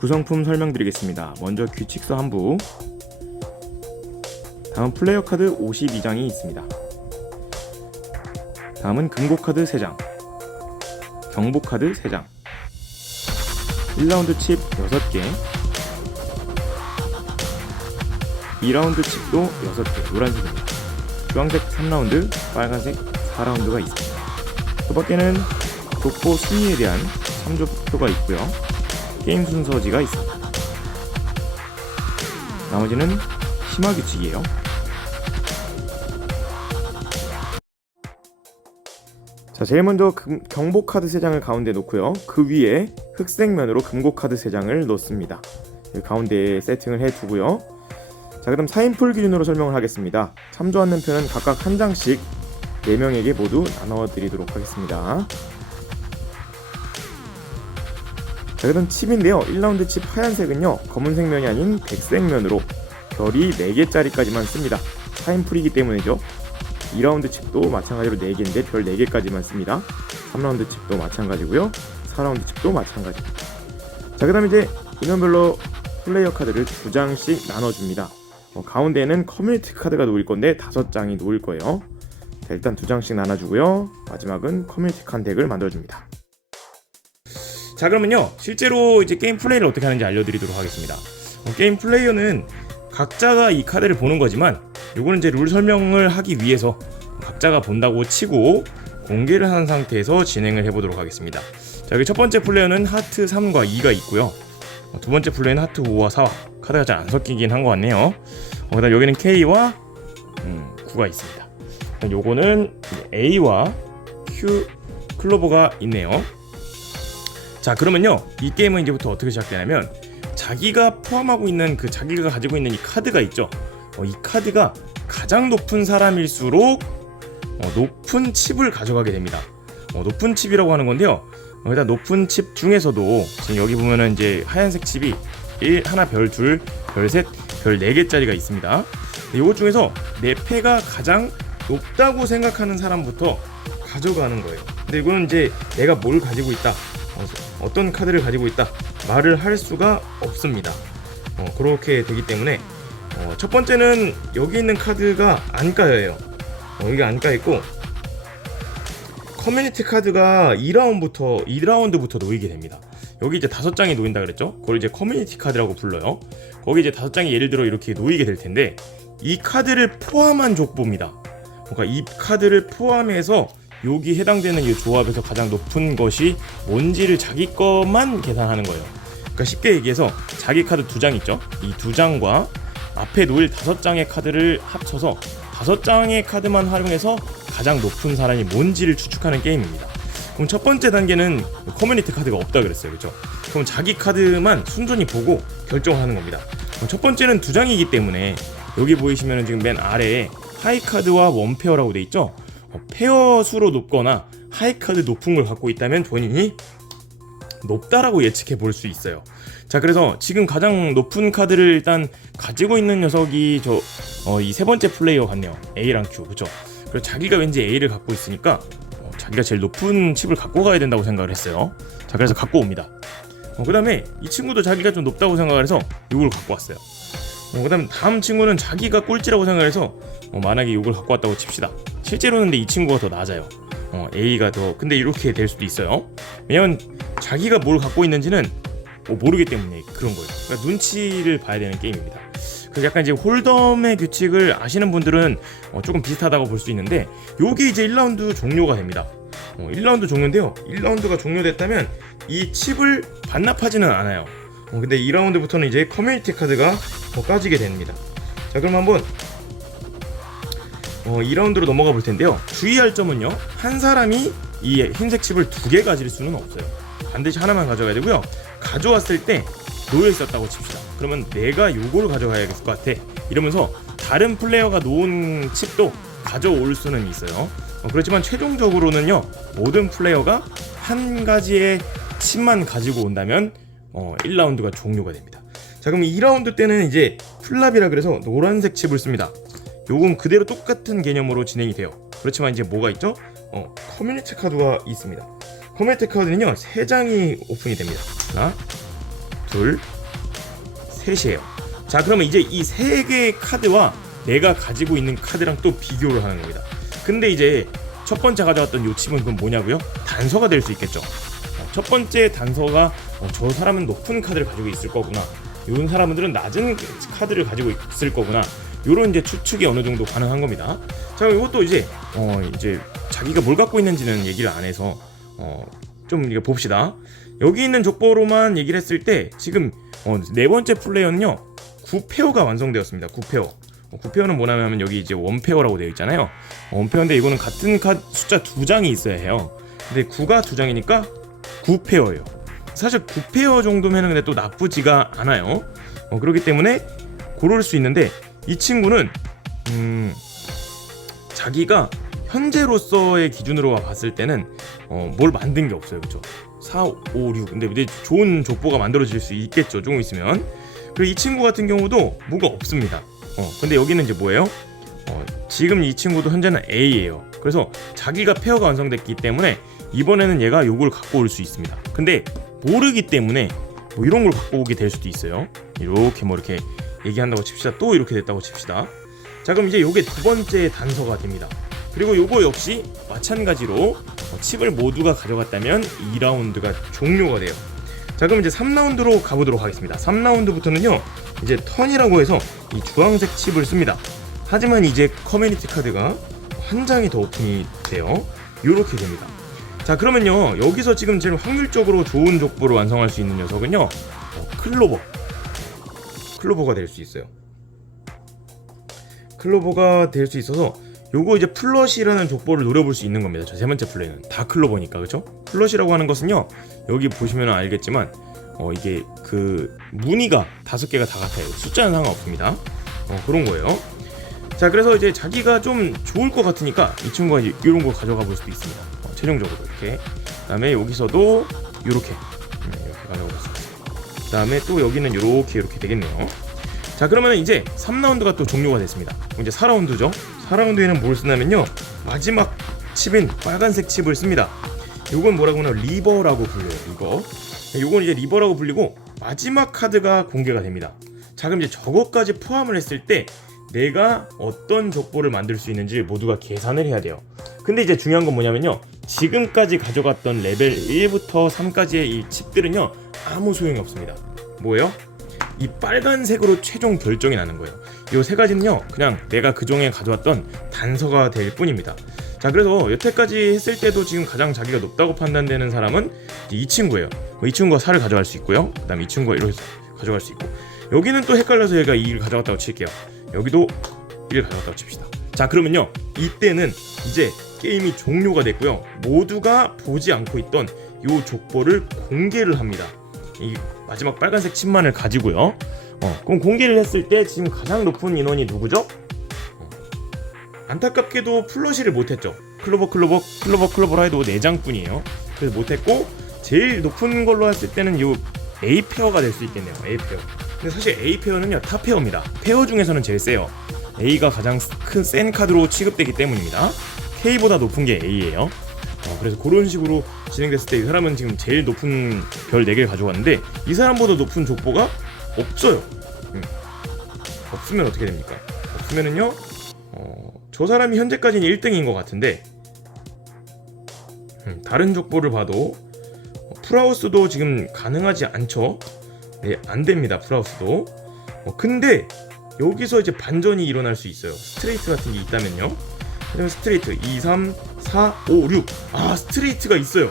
구성품 설명드리겠습니다. 먼저 규칙서 한부, 다음 플레이어 카드 52장이 있습니다. 다음은 금고 카드 3장, 경보 카드 3장, 1라운드 칩 6개, 2라운드 칩도 6개, 노란색입니다. 주황색 3라운드, 빨간색 4라운드가 있습니다. 그 밖에는 족보 순위에 대한 참조표가 있고요. 게임 순서지가 있습니다. 나머지는 심화 규칙이에요. 자, 제일 먼저 경보 카드 3장을 가운데 놓고요. 그 위에 흑색면으로 금고 카드 3장을 놓습니다. 가운데에 세팅을 해두고요. 자, 그럼 4인풀 기준으로 설명을 하겠습니다. 참조하는 표는 각각 한 장씩 4명에게 모두 나눠드리도록 하겠습니다. 자, 그럼 칩인데요. 1라운드 칩 하얀색은요, 검은색 면이 아닌 백색 면으로 별이 4개짜리까지만 씁니다. 4인풀이기 때문이죠. 2라운드 칩도 마찬가지로 4개인데 별 4개까지만 씁니다. 3라운드 칩도 마찬가지고요. 4라운드 칩도 마찬가지입니다. 자, 그 다음에 이제 인원별로 플레이어 카드를 2장씩 나눠줍니다. 가운데에는 커뮤니티 카드가 놓일 건데 5장이 놓일 거예요. 자, 일단 2장씩 나눠주고요. 마지막은 커뮤니티 칸 덱을 만들어줍니다. 자, 그러면요, 실제로 이제 게임 플레이를 어떻게 하는지 알려드리도록 하겠습니다. 게임 플레이어는 각자가 이 카드를 보는 거지만, 요거는 이제 룰 설명을 하기 위해서 각자가 본다고 치고 공개를 한 상태에서 진행을 해보도록 하겠습니다. 자, 여기 첫 번째 플레이어는 하트 3과 2가 있고요. 두 번째 플레이는 하트 5와 4와 카드가 잘 안 섞이긴 한 것 같네요. 그다음 여기는 K와 9가 있습니다. 요거는 A와 Q 클로버가 있네요. 자, 그러면요, 이 게임은 이제부터 어떻게 시작되냐면, 자기가 포함하고 있는 자기가 가지고 있는 이 카드가 있죠. 이 카드가 가장 높은 사람일수록 높은 칩을 가져가게 됩니다. 높은 칩이라고 하는 건데요. 일단 높은 칩 중에서도 지금 여기 보면은 이제 하얀색 칩이 1, 하나, 별 2, 별 3, 별 4개짜리가 있습니다. 이것 중에서 내 패가 가장 높다고 생각하는 사람부터 가져가는 거예요. 근데 이거는 이제 내가 뭘 가지고 있다, 어떤 카드를 가지고 있다 말을 할 수가 없습니다. 그렇게 되기 때문에 첫 번째는 여기 있는 카드가 안 까여요. 여기가 안 까있고, 커뮤니티 카드가 2라운드부터 놓이게 됩니다. 여기 이제 5장이 놓인다 그랬죠? 그걸 이제 커뮤니티 카드라고 불러요. 거기 이제 5장이 예를 들어 이렇게 놓이게 될 텐데, 이 카드를 포함한 족보입니다. 그러니까 이 카드를 포함해서 여기 해당되는 이 조합에서 가장 높은 것이 뭔지를 자기 것만 계산하는 거예요. 그러니까 쉽게 얘기해서 자기 카드 2장 있죠? 이 2장과 앞에 놓일 5장의 카드를 합쳐서 5장의 카드만 활용해서 가장 높은 사람이 뭔지를 추측하는 게임입니다. 그럼 첫 번째 단계는 커뮤니티 카드가 없다 그랬어요, 그렇죠? 그럼 자기 카드만 순전히 보고 결정하는 겁니다. 그럼 첫 번째는 2장이기 때문에 여기 보이시면 지금 맨 아래에 하이 카드와 원 페어라고 돼 있죠? 페어 수로 높거나 하이 카드 높은 걸 갖고 있다면 본인이 높다라고 예측해 볼 수 있어요. 자, 그래서 지금 가장 높은 카드를 일단 가지고 있는 녀석이 이 세 번째 플레이어 같네요. A랑 Q, 그렇죠? 그래서 자기가 왠지 A를 갖고 있으니까 자기가 제일 높은 칩을 갖고 가야 된다고 생각을 했어요. 자, 그래서 갖고 옵니다. 그 다음에 이 친구도 자기가 좀 높다고 생각을 해서 이걸 갖고 왔어요. 그 다음 다음 친구는 자기가 꼴찌라고 생각해서 만약에 이걸 갖고 왔다고 칩시다. 실제로는 근데 이 친구가 더 낮아요. A가 더, 근데 이렇게 될 수도 있어요. 왜냐면 자기가 뭘 갖고 있는지는 모르기 때문에 그런 거예요. 그러니까 눈치를 봐야 되는 게임입니다. 그래서 약간 이제 홀덤의 규칙을 아시는 분들은 조금 비슷하다고 볼 수 있는데, 요게 이제 1라운드 종료가 됩니다. 1라운드 종료인데요, 1라운드가 종료됐다면 이 칩을 반납하지는 않아요. 근데 2라운드부터는 이제 커뮤니티 카드가 더 까지게 됩니다. 자, 그럼 한번 2라운드로 넘어가 볼 텐데요. 주의할 점은요, 한 사람이 이 흰색 칩을 2개 가질 수는 없어요. 반드시 하나만 가져가야 되고요. 가져왔을 때 놓여 있었다고 칩시다. 그러면 내가 요거를 가져가야 될 것 같아 이러면서 다른 플레이어가 놓은 칩도 가져올 수는 있어요. 그렇지만 최종적으로는요, 모든 플레이어가 한 가지의 칩만 가지고 온다면 1라운드가 종료가 됩니다. 자, 그럼 2라운드 때는 이제 플랍이라 그래서 노란색 칩을 씁니다. 요건 그대로 똑같은 개념으로 진행이 돼요. 그렇지만 이제 뭐가 있죠? 커뮤니티 카드가 있습니다. 커뮤니티 카드는요, 3장이 오픈이 됩니다. 하나, 둘, 셋이에요. 자, 그러면 이제 이 세 개의 카드와 내가 가지고 있는 카드랑 또 비교를 하는 겁니다. 근데 이제 첫 번째 가져왔던 요 칩은 그럼 뭐냐고요? 단서가 될 수 있겠죠. 첫 번째 단서가 저 사람은 높은 카드를 가지고 있을 거구나, 이런 사람들은 낮은 카드를 가지고 있을 거구나, 요런 이제 추측이 어느 정도 가능한 겁니다. 자, 이것도 이제 자기가 뭘 갖고 있는지는 얘기를 안 해서 좀 이렇게 봅시다. 여기 있는 족보로만 얘기를 했을 때 지금 네 번째 플레이어는요 9페어가 완성되었습니다. 9페어. 9페어는 뭐냐면 여기 이제 원페어라고 되어 있잖아요. 원페어인데 이거는 같은 숫자 2장이 있어야 해요. 근데 9가 2장이니까 9페어예요. 사실 9페어 정도면은 근데 또 나쁘지가 않아요. 그렇기 때문에 고를 수 있는데, 이 친구는 자기가 현재로서의 기준으로 봤을 때는 뭘 만든 게 없어요. 그렇죠? 4, 5, 6. 근데 좋은 족보가 만들어질 수 있겠죠, 조금 있으면. 그리고 이 친구 같은 경우도 뭐가 없습니다. 근데 여기는 이제 뭐예요? 지금 이 친구도 현재는 A예요. 그래서 자기가 페어가 완성됐기 때문에 이번에는 얘가 요걸 갖고 올 수 있습니다. 근데 모르기 때문에 뭐 이런 걸 갖고 오게 될 수도 있어요. 이렇게 이렇게 얘기한다고 칩시다. 또 이렇게 됐다고 칩시다. 자, 그럼 이제 요게 두 번째 단서가 됩니다. 그리고 요거 역시 마찬가지로 칩을 모두가 가져갔다면 2라운드가 종료가 돼요. 자, 그럼 이제 3라운드로 가보도록 하겠습니다. 3라운드부터는요 이제 턴이라고 해서 이 주황색 칩을 씁니다. 하지만 이제 커뮤니티 카드가 한 장이 더 오픈이 돼요. 요렇게 됩니다. 자, 그러면요 여기서 지금 제일 확률적으로 좋은 족보를 완성할 수 있는 녀석은요 클로버가 될 수 있어요. 클로버가 될 수 있어서 요거 이제 플러시라는 족보를 노려볼 수 있는 겁니다. 저 세 번째 플레이는 다 클로버니까, 그렇죠? 플러시라고 하는 것은요 여기 보시면 알겠지만 이게 그 무늬가 5개가 다 같아요. 숫자는 상관없습니다. 그런 거예요. 자, 그래서 이제 자기가 좀 좋을 것 같으니까 이 친구가 이런 거 가져가 볼 수도 있습니다. 최종적으로 이렇게. 그다음에 여기서도 이렇게 가져가 볼 수 있습니다. 그다음에 또 여기는 이렇게 되겠네요. 자, 그러면 이제 3라운드가 또 종료가 됐습니다. 이제 4라운드죠. 4라운드에는 뭘 쓰냐면요 마지막 칩인 빨간색 칩을 씁니다. 요건 뭐라고 하나 리버라고 불려요. 요건 이제 리버라고 불리고 마지막 카드가 공개가 됩니다. 자, 그럼 이제 저것까지 포함을 했을 때 내가 어떤 족보를 만들 수 있는지 모두가 계산을 해야 돼요. 근데 이제 중요한 건 뭐냐면요 지금까지 가져갔던 레벨 1부터 3까지의 이 칩들은요 아무 소용이 없습니다. 뭐예요? 이 빨간색으로 최종 결정이 나는 거예요. 이 세 가지는요 그냥 내가 그중에 가져왔던 단서가 될 뿐입니다. 자, 그래서 여태까지 했을 때도 지금 가장 자기가 높다고 판단되는 사람은 이 친구예요. 이 친구가 4를 가져갈 수 있고요. 그 다음에 이 친구가 이렇게 가져갈 수 있고, 여기는 또 헷갈려서 얘가 2를 가져갔다고 칠게요. 여기도 1을 가져갔다고 칩시다. 자, 그러면요 이때는 이제 게임이 종료가 됐고요 모두가 보지 않고 있던 이 족보를 공개를 합니다. 이 마지막 빨간색 칩만을 가지고요. 그럼 공개를 했을 때 지금 가장 높은 인원이 누구죠? 안타깝게도 플러시를 못했죠. 클로버라 해도 4장뿐이에요. 그래서 못했고 제일 높은 걸로 했을 때는 이 A 페어가 될 수 있겠네요. A 페어. 근데 사실 A 페어는요 탑 페어입니다. 페어 중에서는 제일 세요. A가 가장 센 카드로 취급되기 때문입니다. K보다 높은 게 A예요. 그래서 그런 식으로 진행됐을 때 이 사람은 지금 제일 높은 별 4개를 가져갔는데 이 사람보다 높은 족보가 없어요. 없으면 어떻게 됩니까? 없으면은요 저 사람이 현재까지는 1등인 것 같은데 다른 족보를 봐도 풀하우스도 지금 가능하지 않죠. 네, 안됩니다. 풀하우스도. 근데 여기서 이제 반전이 일어날 수 있어요. 스트레이트 같은 게 있다면요. 그러면 스트레이트 2, 3, 4, 5, 6. 아, 스트레이트가 있어요.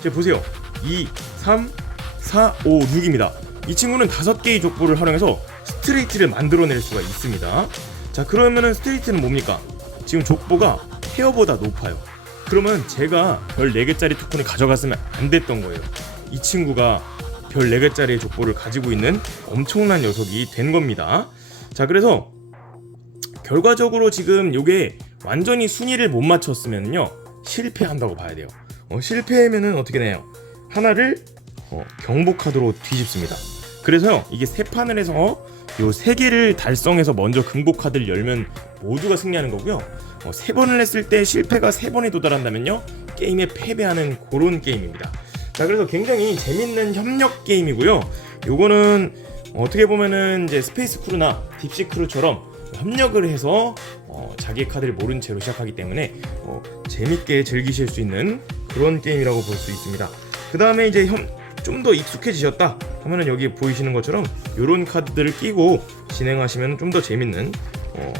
자, 보세요. 2, 3, 4, 5, 6입니다. 이 친구는 5개의 족보를 활용해서 스트레이트를 만들어낼 수가 있습니다. 자, 그러면은 스트레이트는 뭡니까? 지금 족보가 페어보다 높아요. 그러면 제가 별 4개짜리 토큰을 가져갔으면 안 됐던 거예요. 이 친구가 별 4개짜리의 족보를 가지고 있는 엄청난 녀석이 된 겁니다. 자, 그래서 결과적으로 지금 요게 완전히 순위를 못 맞췄으면요 실패한다고 봐야 돼요. 실패하면은 어떻게 돼요? 하나를 경보 카드로 뒤집습니다. 그래서요 이게 3판을 해서 요 3개를 달성해서 먼저 금고 카드를 열면 모두가 승리하는 거고요. 3번을 했을 때 실패가 3번에 도달한다면요 게임에 패배하는 그런 게임입니다. 자, 그래서 굉장히 재밌는 협력 게임이고요. 요거는 어떻게 보면은 이제 스페이스 크루나 딥시 크루처럼 협력을 해서 자기의 카드를 모른 채로 시작하기 때문에 재밌게 즐기실 수 있는 그런 게임이라고 볼 수 있습니다. 그 다음에 이제 좀 더 익숙해지셨다 하면은 여기 보이시는 것처럼 이런 카드들을 끼고 진행하시면 좀 더 재밌는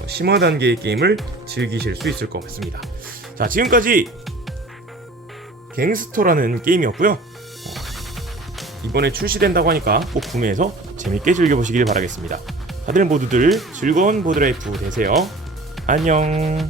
심화 단계의 게임을 즐기실 수 있을 것 같습니다. 자, 지금까지 갱스터라는 게임이었고요. 이번에 출시된다고 하니까 꼭 구매해서 재밌게 즐겨보시길 바라겠습니다. 다들 모두들 즐거운 보드라이프 되세요. 안녕.